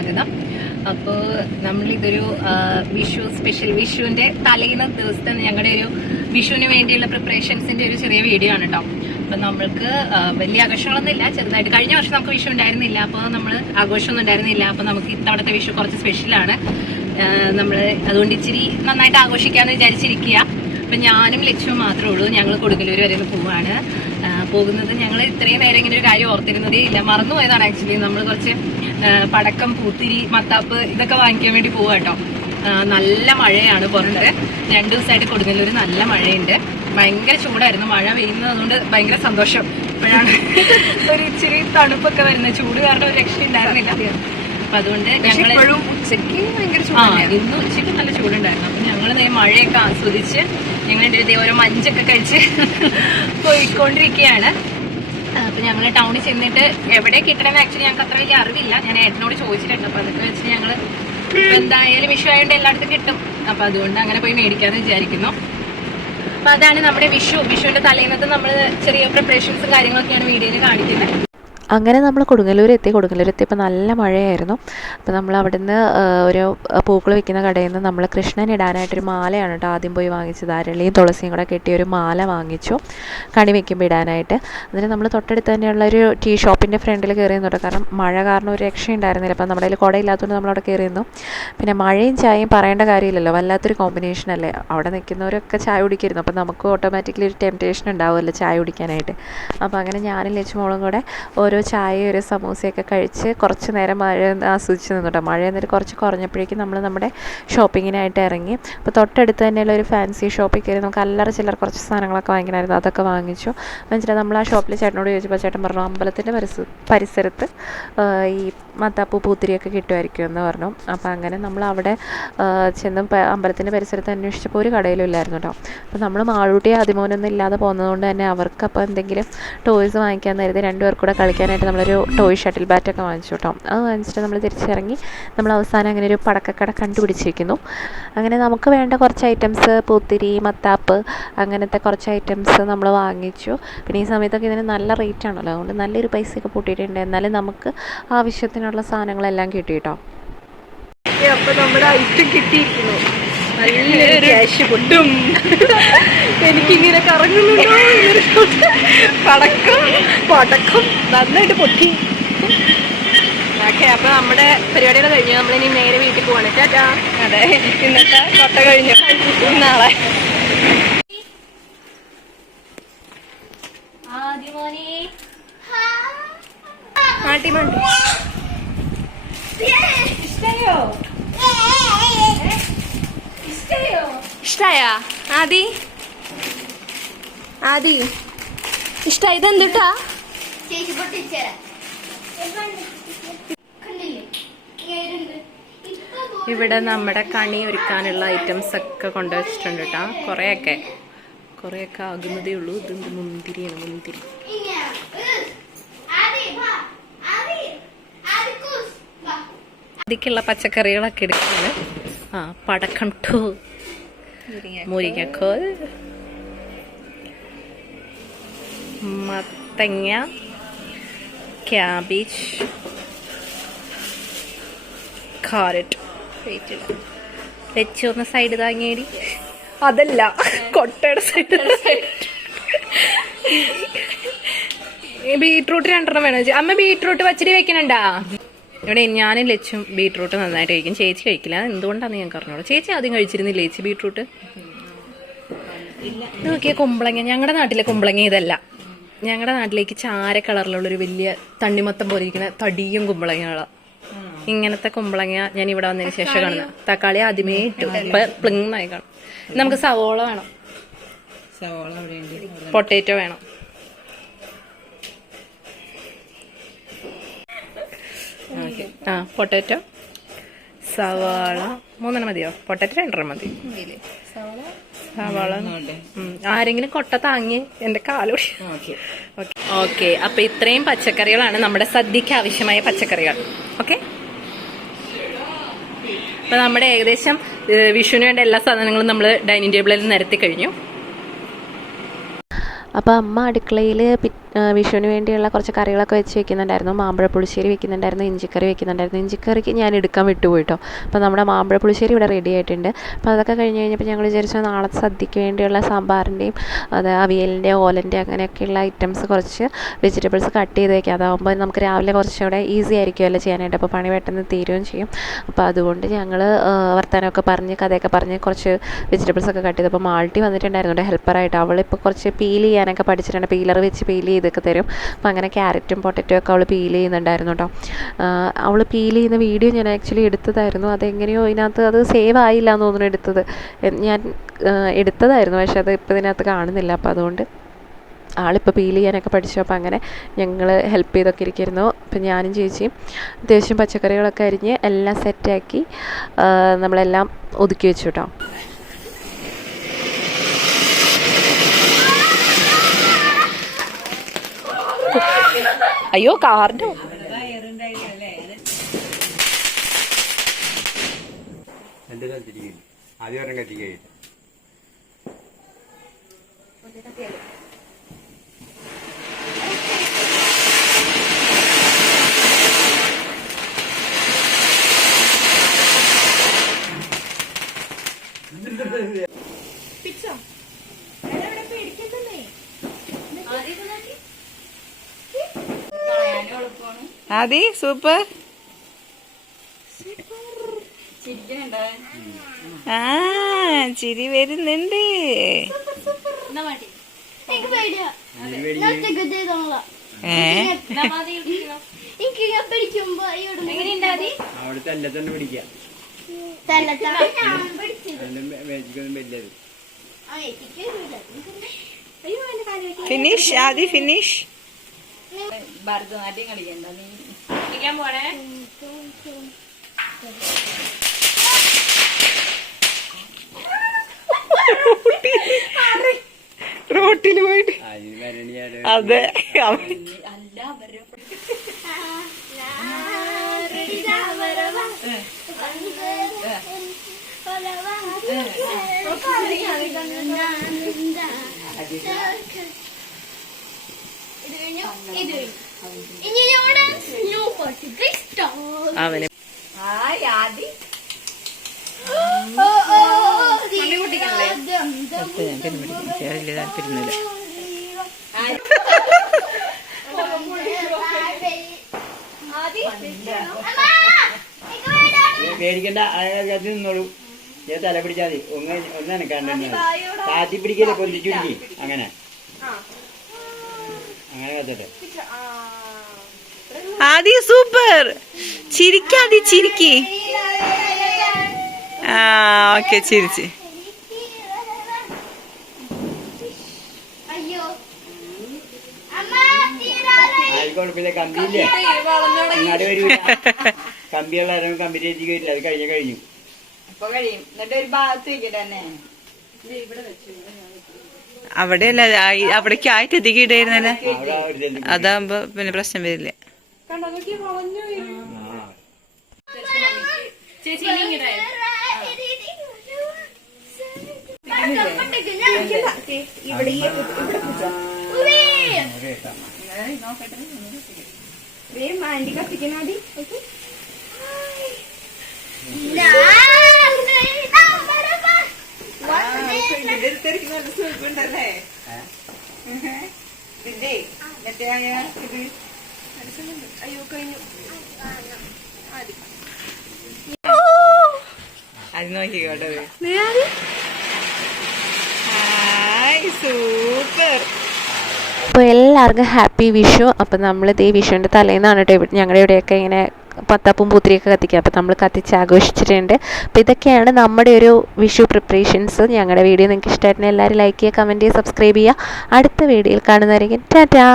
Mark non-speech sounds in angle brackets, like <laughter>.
സ്വാഗതം. അപ്പോൾ നമ്മളിതൊരു വിഷു സ്പെഷ്യൽ വിഷുവിന്റെ തലേന്ന ദിവസത്തെ ഞങ്ങളുടെ ഒരു വിഷുവിന് വേണ്ടിയുള്ള പ്രിപ്പറേഷൻസിന്റെ ഒരു ചെറിയ വീഡിയോ ആണ് കേട്ടോ അപ്പൊ നമ്മൾക്ക് വലിയ ആഘോഷങ്ങളൊന്നും ഇല്ല ചെറുതായിട്ട് കഴിഞ്ഞ വർഷം നമുക്ക് വിഷു ഉണ്ടായിരുന്നില്ല. അപ്പോൾ നമ്മൾ ആഘോഷമൊന്നും ഉണ്ടായിരുന്നില്ല. അപ്പോൾ നമുക്ക് ഇത്തവണത്തെ വിഷു കുറച്ച് സ്പെഷ്യലാണ് നമ്മൾ അതുകൊണ്ട് ഇച്ചിരി നന്നായിട്ട് ആഘോഷിക്കാന്ന് വിചാരിച്ചിരിക്കുക അപ്പൊ ഞാനും ലക്ഷ്യവും മാത്രമേ ഉള്ളൂ. ഞങ്ങൾ കൊടുക്കലൂർ വരെ പോവാണ്. പോകുന്നത് ഞങ്ങൾ ഇത്രയും നേരം ഇങ്ങനെ ഒരു കാര്യം ഓർത്തിരുന്നതേ ഇല്ല. മറന്നുപോയതാണ് ആക്ച്വലി നമ്മൾ കുറച്ച് പടക്കം പൂത്തിരി മത്താപ്പ് ഇതൊക്കെ വാങ്ങിക്കാൻ വേണ്ടി പോവാ കേട്ടോ. നല്ല മഴയാണ്. പുറത്ത് രണ്ടു ദിവസമായിട്ട് കൊടുങ്ങല്ലൂർ നല്ല മഴയുണ്ട്. ഭയങ്കര ചൂടായിരുന്നു. മഴ പെയ്യുന്നതുകൊണ്ട് ഭയങ്കര സന്തോഷം. ഇപ്പോഴാണ് <laughs> ഒരു ഇച്ചിരി തണുപ്പൊക്കെ വരുന്നത്. ചൂട് കാരണം ഒരു രക്ഷ ഉണ്ടായിരുന്നില്ല അപ്പൊ അതുകൊണ്ട് ഞങ്ങൾ ഉച്ചയ്ക്ക് ഭയങ്കര ആ ഇന്ന് ഉച്ചയ്ക്ക് നല്ല ചൂടുണ്ടായിരുന്നു. അപ്പൊ ഞങ്ങൾ മഴയൊക്കെ ആസ്വദിച്ച് ഞങ്ങളുടെ ഇതേ ഓരോ മഞ്ചൊക്കെ കഴിച്ച് <laughs> പോയിക്കൊണ്ടിരിക്കുകയാണ്. അപ്പൊ ഞങ്ങൾ ടൗണിൽ ചെന്നിട്ട് എവിടെ കിട്ടണമെന്ന് ആക്ച്വലി ഞങ്ങൾക്ക് അത്ര വലിയ അറിവില്ല. ഞാൻ ഏട്ടനോട് ചോദിച്ചിട്ടുണ്ട്. അപ്പൊ അതൊക്കെ വെച്ച് ഞങ്ങൾ എന്തായാലും വിഷു ആയതുകൊണ്ട് എല്ലായിടത്തും കിട്ടും. അപ്പൊ അതുകൊണ്ട് അങ്ങനെ പോയി മേടിക്കാന്ന് വിചാരിക്കുന്നു. അപ്പൊ അതാണ് നമ്മുടെ വിഷു. വിഷുവിന്റെ തലേന്നത്തെ നമ്മൾ ചെറിയ പ്രിപ്പറേഷൻസും കാര്യങ്ങളൊക്കെയാണ് വീഡിയോയിൽ കാണിക്കുന്നത്. അങ്ങനെ നമ്മൾ കൊടുങ്ങല്ലൂർ എത്തി. കൊടുങ്ങല്ലൂർ എത്തിയപ്പോൾ നല്ല മഴയായിരുന്നു. അപ്പോൾ നമ്മൾ അവിടുന്ന് ഒരു പൂക്കൾ വെക്കുന്ന കടയിൽ നിന്ന് നമ്മൾ കൃഷ്ണൻ ഇടാനായിട്ടൊരു മാലയാണ് കേട്ടോ ആദ്യം പോയി വാങ്ങിച്ചത്. അരളിയും തുളസിയും കൂടെ കെട്ടിയ ഒരു മാല വാങ്ങിച്ചു കണി വെക്കുമ്പോൾ ഇടാനായിട്ട്. അതിന് നമ്മൾ തൊട്ടടുത്ത് തന്നെയുള്ള ഒരു ടീ ഷോപ്പിന്റെ ഫ്രണ്ടിൽ കയറി നിന്നു കാരണം മഴ കാരണം ഒരു രക്ഷ ഉണ്ടായിരുന്നില്ല. അപ്പം നമ്മുടെ കയ്യിൽ കുടയില്ലാത്തതുകൊണ്ട് നമ്മളവിടെ കയറി നിന്നു. പിന്നെ മഴയും ചായയും പറയേണ്ട കാര്യമില്ലല്ലോ. വല്ലാത്തൊരു കോമ്പിനേഷൻ അല്ലേ? അവിടെ നിൽക്കുന്നവരൊക്കെ ചായ കുടിക്കായിരുന്നു. അപ്പോൾ നമുക്ക് ഓട്ടോമാറ്റിക്കലി ഒരു ടെംപ്റ്റേഷൻ ഉണ്ടാവുമല്ലോ ചായ കുടിക്കാനായിട്ട്. അപ്പോൾ അങ്ങനെ ഞാനും ലച്ചുമോളും കൂടെ ഓരോ ചായയും ഒരു സമൂസയൊക്കെ കഴിച്ച് കുറച്ച് നേരം മഴ ആസ്വദിച്ച് നിന്നു കേട്ടോ മഴ എന്നിട്ട് കുറച്ച് കുറഞ്ഞപ്പോഴേക്കും നമ്മൾ നമ്മുടെ ഷോപ്പിങ്ങിനായിട്ട് ഇറങ്ങി. അപ്പോൾ തൊട്ടടുത്ത് തന്നെയുള്ള ഒരു ഫാൻസി ഷോപ്പിൽ കയറി നമുക്ക് അല്ലറ ചില്ലറ കുറച്ച് സാധനങ്ങളൊക്കെ വാങ്ങിക്കണമായിരുന്നു. അതൊക്കെ വാങ്ങിച്ചു. എന്നുവെച്ചാൽ നമ്മൾ ആ ഷോപ്പിൽ ചേട്ടനോട് ചോദിച്ചപ്പോൾ ചേട്ടൻ പറഞ്ഞു അമ്പലത്തിന്റെ പരിസ പരിസരത്ത് ഈ മത്താപ്പൂ പൂത്തിരിയൊക്കെ കിട്ടുമായിരിക്കും എന്ന് പറഞ്ഞു. അപ്പോൾ അങ്ങനെ നമ്മൾ അവിടെ ചെന്ന് അമ്പലത്തിന്റെ പരിസരത്ത് അന്വേഷിച്ചപ്പോൾ ഒരു കടയിലും ഇല്ലായിരുന്നു കേട്ടോ. അപ്പോൾ നമ്മൾ മാളൂട്ടി ആദിമോനൊന്നും ഇല്ലാതെ പോകുന്നതുകൊണ്ട് തന്നെ അവർക്കപ്പോൾ എന്തെങ്കിലും ടോയ്സ് വാങ്ങിക്കാൻ നേരത്തെ രണ്ടുപേർ കൂടെ കളിക്കാനായിട്ട് നമ്മളൊരു ടോയ് ഷട്ടിൽ ബാറ്റൊക്കെ വാങ്ങിച്ചു കേട്ടോ. അത് വാങ്ങിച്ചിട്ട് നമ്മൾ തിരിച്ചിറങ്ങി നമ്മൾ അവസാനം അങ്ങനെ ഒരു പടക്കക്കട കണ്ടുപിടിച്ചിരിക്കുന്നു. അങ്ങനെ നമുക്ക് വേണ്ട കുറച്ച് ഐറ്റംസ് പൂത്തിരി മത്താപ്പ് അങ്ങനത്തെ കുറച്ച് ഐറ്റംസ് നമ്മൾ വാങ്ങിച്ചു. പിന്നെ ഈ സമയത്തൊക്കെ ഇതിന് നല്ല റേറ്റ് ആണല്ലോ. അതുകൊണ്ട് നല്ലൊരു പൈസയൊക്കെ പൂട്ടിയിട്ടുണ്ട്. എന്നാലും നമുക്ക് ആവശ്യത്തിനുള്ള സാധനങ്ങളെല്ലാം കിട്ടി കേട്ടോ. അപ്പോൾ നമ്മുടെ ഐറ്റം കിട്ടിയിരിക്കുന്നു. നല്ലൊരു ക്യാഷ് പൊട്ടും എനിക്കിങ്ങനെ കറങ്ങുന്നുണ്ടോ? പടക്കം പടക്കം നന്നായിട്ട് പൊട്ടി. ഓക്കെ അപ്പൊ നമ്മുടെ പരിപാടികൾ കഴിഞ്ഞു. നമ്മളിനി നേരെ വീട്ടിൽ പോവാണ്. ചേട്ടാ അതെ ഇന്നത്തെ കൊട്ട കഴിഞ്ഞു. നാളെ. മാട്ടി മാട്ടി ഇഷ്ടായ? ആദി? ആദി ഇഷ്ട ഇതെന്തുട്ടാ? ഇവിടെ നമ്മുടെ കണി ഒരുക്കാനുള്ള ഐറ്റംസ് ഒക്കെ കൊണ്ടുവച്ചിട്ടുണ്ട് കേട്ടോ കുറേയൊക്കെ. കുറേയൊക്കെ ആകുന്നതേ ഉള്ളൂ. ഇത് മുന്തിരിയാണ് മുന്തിരി. അതിക്കുള്ള ആദി വാ. ആദി ആദി വാ. ഇതിക്കുള്ള പച്ചക്കറികളൊക്കെ എടുക്കുന്നത് പടക്കം ടു. മുരിങ്ങക്കോൽ. മത്തങ്ങ. ക്യാബേജ്. കാരറ്റ്. വെച്ച് സൈഡ് താങ്ങിയേടി. അതല്ല കൊട്ടയുടെ സൈഡ് ബീട്രൂട്ട് രണ്ടെണ്ണം വേണം. അമ്മ ബീട്രൂട്ട് പച്ചടി വെക്കണണ്ടാ? ഇവിടെ ഞാനും ലച്ചും ബീട്രൂട്ട് നന്നായിട്ട് കഴിക്കും. ചേച്ചി കഴിക്കില്ല. എന്തുകൊണ്ടാണ് ഞാൻ പറഞ്ഞോളൂ. ചേച്ചി ആദ്യം കഴിച്ചിരുന്നില്ല ചേച്ചി ബീട്രൂട്ട്? നോക്കിയ കുമ്പളങ്ങ. ഞങ്ങളുടെ നാട്ടിലെ കുമ്പളങ്ങ ഇതല്ല. ഞങ്ങളുടെ നാട്ടിലേക്ക് ചാര കളറിലുള്ള ഒരു വലിയ തണ്ണിമത്തം പോലെ ഇരിക്കുന്ന തടിയും കുമ്പളങ്ങകളാ. ഇങ്ങനത്തെ കുമ്പളങ്ങ ഞാൻ ഇവിടെ വന്നതിന് ശേഷം കാണുന്നത്. തക്കാളി ആദ്യമേ ഇട്ടു. പ്ലിങ്ങായി കാണും. നമുക്ക് സവോള വേണം. പൊട്ടേറ്റോ വേണം. ആ പൊട്ടാറ്റോ? സവാള. മൂന്നെണ്ണം മതിയോ? പൊട്ടാറ്റോ രണ്ടെണ്ണം മതി. സവാള. ആരെങ്കിലും കൊട്ട താങ്ങി എന്റെ കാലോടി ഓക്കെ. അപ്പൊ ഇത്രയും പച്ചക്കറികളാണ് നമ്മുടെ സദ്യക്ക് ആവശ്യമായ പച്ചക്കറികൾ. ഓക്കെ? അപ്പൊ നമ്മുടെ ഏകദേശം വിഷുവിന് വേണ്ട എല്ലാ സാധനങ്ങളും നമ്മൾ ഡൈനിങ് ടേബിളിൽ നിരത്തി കഴിഞ്ഞു. അപ്പോൾ അമ്മ അടുക്കളയിൽ ആ, വിഷുവിന് വേണ്ടിയുള്ള കുറച്ച് കറികളൊക്കെ വെച്ച് വെക്കുന്നുണ്ടായിരുന്നു. മാമ്പഴ പുളിശ്ശേരി വെക്കുന്നുണ്ടായിരുന്നു ഇഞ്ചിക്കറി വെക്കുന്നുണ്ടായിരുന്നു. ഇഞ്ചിക്കറിക്ക് ഞാൻ എടുക്കാൻ വിട്ടുപോയി കേട്ടോ അപ്പോൾ നമ്മുടെ മാമ്പഴ പുളിശ്ശേരി ഇവിടെ റെഡി ആയിട്ടുണ്ട്. അപ്പോൾ അതൊക്കെ കഴിഞ്ഞ് കഴിഞ്ഞപ്പോൾ ഞങ്ങൾ വിചാരിച്ചു നാളെ സദ്യക്ക് വേണ്ടിയുള്ള സാമ്പാറിന്റെയും അത് അവിയലിന്റെ ഓലന്റെ അങ്ങനെയൊക്കെയുള്ള ഐറ്റംസ് കുറച്ച് വെജിറ്റബിൾസ് കട്ട് ചെയ്ത് വെക്കാം അതാകുമ്പോൾ നമുക്ക് രാവിലെ കുറച്ചുകൂടെ ഈസി ആയിരിക്കുമല്ലോ ചെയ്യാനായിട്ട്. അപ്പോൾ പണി പെട്ടെന്ന് തീരുകയും ചെയ്യും. അപ്പോൾ അതുകൊണ്ട് ഞങ്ങൾ വർത്തമാനമൊക്കെ പറഞ്ഞ് കഥയൊക്കെ പറഞ്ഞ് കുറച്ച് വെജിറ്റബിൾസ് ഒക്കെ കട്ട് ചെയ്തപ്പോൾ മാൾട്ടി വന്നിട്ടുണ്ടായിരുന്നു ഹെൽപ്പറായിട്ട് അവളിപ്പോൾ കുറച്ച് പീൽ ചെയ്യാനൊക്കെ പഠിച്ചിട്ടുണ്ട്. പീലർ വെച്ച് പീൽ ചെയ്തൊക്കെ തരും. അപ്പോൾ അങ്ങനെ ക്യാരറ്റും പൊട്ടറ്റോ ഒക്കെ അവൾ പീൽ ചെയ്യുന്നുണ്ടായിരുന്നു കേട്ടോ അവൾ പീൽ ചെയ്യുന്ന വീഡിയോ ഞാൻ ആക്ച്വലി എടുത്തതായിരുന്നു. അതെങ്ങനെയോ ഇതിനകത്ത് അത് സേവ് ആയില്ല എന്ന് തോന്നുന്നു എടുത്തത്. ഞാൻ എടുത്തതായിരുന്നു. പക്ഷെ അത് ഇപ്പോൾ ഇതിനകത്ത് കാണുന്നില്ല. അപ്പോൾ അതുകൊണ്ട് ആളിപ്പോൾ പീൽ ചെയ്യാനൊക്കെ പഠിച്ചു. അപ്പോൾ അങ്ങനെ ഞങ്ങൾ ഹെൽപ്പ് ചെയ്തൊക്കെ ഇരിക്കുന്നു. അപ്പം ഞാനും ചേച്ചിയും അത്യാവശ്യം പച്ചക്കറികളൊക്കെ അരിഞ്ഞ് എല്ലാം സെറ്റാക്കി നമ്മളെല്ലാം ഒതുക്കി വെച്ചു കേട്ടോ അയ്യോ കാറിന്റെ പിച്ചോ. കത്തിക്കുകയും ആദി സൂപ്പർ. ആ ചിരി വരുന്നുണ്ട്. അവിടുത്തെ ഫിനിഷ് ആദി? ഫിനിഷ് ഭരതനാട്യം കളിക്കണ്ട നീ കളിക്കാൻ പോണേ റോട്ടിൽ പോയിട്ട്. അതെ ഞാൻ ഇനി അവന്. താല്പര്യമൊന്നുമില്ല. പേടിക്കണ്ട. അത് നിന്നോളൂ. ഞാൻ തല പിടിച്ചാൽ മതി. ഒന്ന് ഒന്ന് നനക്കാണ്ട് താത്തി പിടിക്കല്ലേ പൊല്ലിച്ചു പിടിക്ക് അങ്ങനെ. ആദി സൂപ്പർ. ചിരിക്കാതി ചിരിക്കി. ആ ഓക്കെ ചിരിച്ച്. കുഴപ്പമില്ല കമ്പിയില്ലേ? കമ്പിയുള്ള ആരും കമ്പി രീതിക്ക് വരില്ല അത് കഴിഞ്ഞ കഴിഞ്ഞു. അവിടെയല്ല ആയി- അവിടേക്ക് ഇവിടെ അധികം ഇടായിരുന്നല്ലേ? അവിടെ ആയിട്ട് ഇതെല്ലാം കൂടി. അതാകുമ്പോ പിന്നെ പ്രശ്നം വരില്ല. അത് നോക്കിക്കോട്ടെ ഹായ് സൂപ്പർ. അപ്പോൾ എല്ലാവർക്കും ഹാപ്പി വിഷു. അപ്പൊ നമ്മൾ ഈ വിഷുവിന്റെ തലേന്നാണ് കേട്ടോ ഇവിടെ ഞങ്ങളുടെ ഇവിടെയൊക്കെ ഇങ്ങനെ പത്തപ്പും പൂത്തിരിയൊക്കെ കത്തിക്കുക അപ്പോൾ നമ്മൾ കത്തിച്ച് ആഘോഷിച്ചിട്ടുണ്ട് അപ്പോൾ ഇതൊക്കെയാണ് നമ്മുടെ ഒരു വിഷു പ്രിപ്പറേഷൻസ് ഞങ്ങളുടെ വീഡിയോ നിങ്ങൾക്ക് ഇഷ്ടമായിട്ടുണ്ടെങ്കിൽ എല്ലാവരും ലൈക്ക് ചെയ്യുക കമന്റ് ചെയ്യുക സബ്സ്ക്രൈബ് ചെയ്യുക. അടുത്ത വീഡിയോയിൽ കാണുന്നവരെങ്കിൽ ടാറ്റാ.